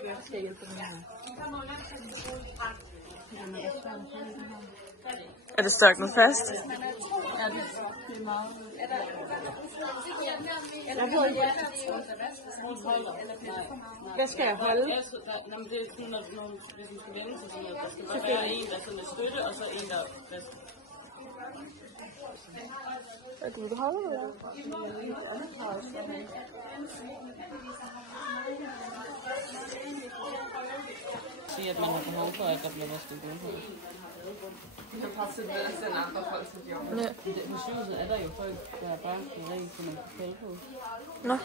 Skal jeg hjælpe dem her? Er det stokket fast? Ja, det er meget. Hvad skal jeg holde? Det er sådan, når hvis man skal vende sig sådan noget, der skal bare være en, der er sådan med støtte, og så en, der er fast. Er du holde, eller? Sige, at man har behov for, at der bliver vasket gulv. Jeg har bare set med at sende andre folk til de områder. På sygehuset er der jo folk, der er bare rent, som man kan kalde på. Nå.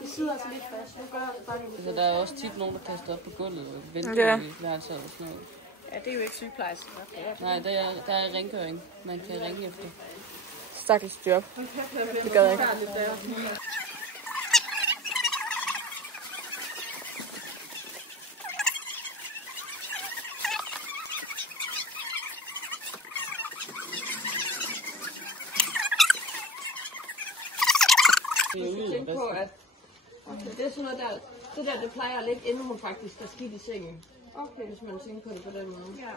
Det sidder altså lidt fast. Nu gør jeg det bare lige. Altså, der er også tit nogen, der kaster op på gulvet og venter i værelser og sådan noget. Ja, det er jo ikke sygeplejerske. Nej, der er rengøring. Man kan ringe efter. Stakkels job. Det gad jeg ikke. Tænk på, at det er sådan noget der, det plejer at ligge, inden hun faktisk er skidt i sengen. Okay. Hvis man tænker på det på den måde. Ja.